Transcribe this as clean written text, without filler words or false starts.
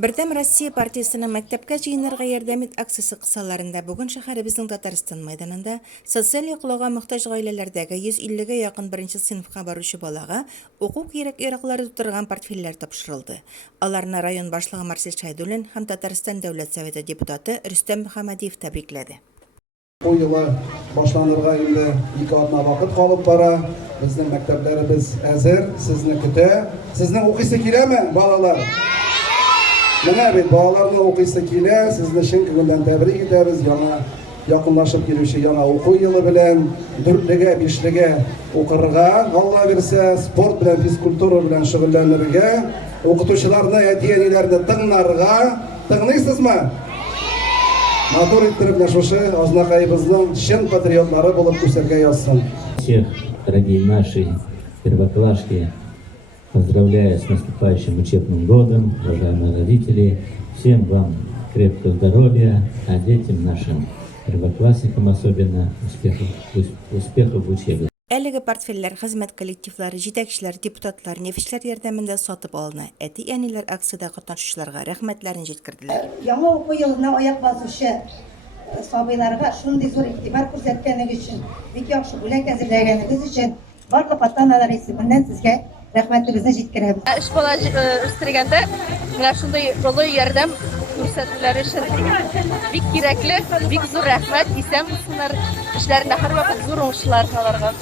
Бердәм Россия партиясының мәктәпкә җыенырга ярдәм ит акциясе кысаларында бүген шәһәребезнең Татарстан мәйданында социаль яклауга мохтаҗ гаиләләрдәге 150-гә якын беренче сыйныфка баручы балага уку кирәк-яраклары тутырган портфельләр тапшырылды. Аларны район башлыгы Марсель Шайдуллин һәм Татарстан Дәүләт Советы депутаты Рөстәм Мөхәммәдиев тәбрикләде. Bu yıla başlanırga indi 2 atma vakit kalıp bara. Bizning maktablarimiz hazır, sizni kütə. Sizning o'qiysi keladimi, balalar? Mana bu balalarni o'qiysi keladi. Sizni chin ko'ngildan tabrik etamiz. Yana yaqinlashib keluvchi yana o'quv yili bilan 4-lega, 5-lega o'qirga, Alloh bersa, sport bilan, fizkultura bilan shug'ullanirga, o'qituvchilarni, aytganlarini tinglarga, tinglaysizmi? Motor ettirib nashoshi oznaqaybizning shin patriotlari bo'lib ko'rsatgan yozsin. Всех, дорогие наши первоклашки, поздравляю с наступающим учебным годом, уважаемые родители. Всем вам крепкого здоровья, а детям нашим первоклассникам особенно успехов в учебе. Әлеге портфельләр хезмәт коллективлары, җитәкчеләр, депутатлар, нефечләр ярдәмендә сатып алына. Әти-әниләр акциядә катнашучыларга рәхмәтләрен җиткерделәр. Яңа уку елына аяк басучы сабыйларга шундый зур игътибар күрсәткәнегез өчен, бик яхшы бүләк әзерләгәнегез өчен барлык ата-аналар исеменнән сезгә рәхмәтебезне җиткерәбез. Эш бала үстергәндә менә шундый олы ярдәм күрсәтүләре өчен бик кирәкле, бик зур рәхмәт. Исән булсыннар, эшләрендә һәрвакыт зур уңышлар аларга.